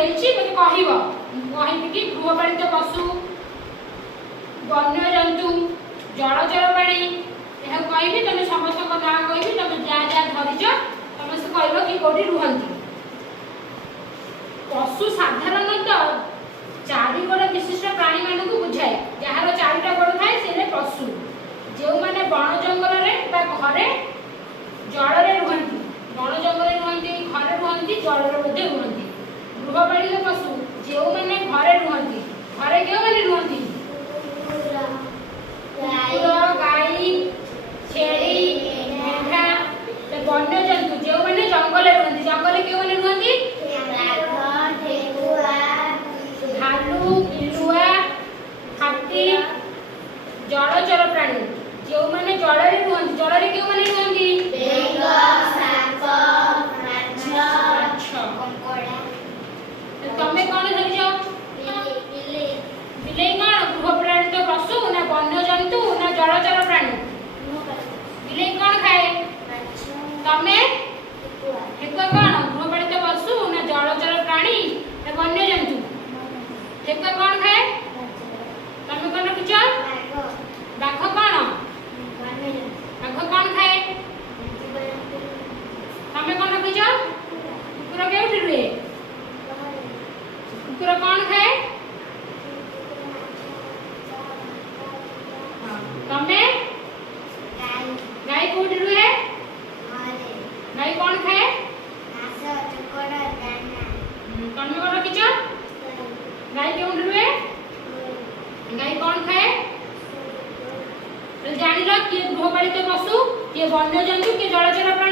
देछि मते कहिबो कहिबि कि गृहपालित पशु वन्य जंतु जलचर प्राणी यह कहबी तुम समस्त ना कहबी तुम जा जा धरिच समस्त कहब कि कोठी रुहंती। पशु साधारणतः चारि गोड़ विशिष्ट प्राणी मान को बुझाए जार चारिटा गोड़ थाए से पशु जो माने बण जंगल रे बा घरे जल रे रुहंती बण जंगल रुहंती घरे रुहंती जल रे मध्ये रुहंती। गृहपालित पशु जो माने घरे रुहंती घरे क्यों माने रुहंती कुकुर गाई छेली मेढा। वन्य जंतु जो माने जंगल रे रुहंती जंगल क्यों माने रुहंती भालू बिलुआ हाथी। जलचर प्राणी जो माने जल रे रुहंती जल रे क्यों माने रुहंती तमे कौन धरि जाओ बिलेई कौन गृहपालित पशु ना वन्य जंतु ना जलचर प्राणी बिलेई कौन खाए तमे हेक कौन गृहपालित पशु ना जलचर प्राणी ना वन्य जंतु हेक कौन खाए तमे कौन रखिछ बाघ कौन बाघ कौन खाए तमे कौन रखिछ कुकुर केउठी रुहे कुकुर कौन खाए तमे गाय कोठी रुहे गाय कौन खाए तमे कौन रखिछ गाय केउठी रुहे गाय कौन खाए जानिल किए गृहपालित पशु किए वन्य जंतु किए जलचर प्राणी।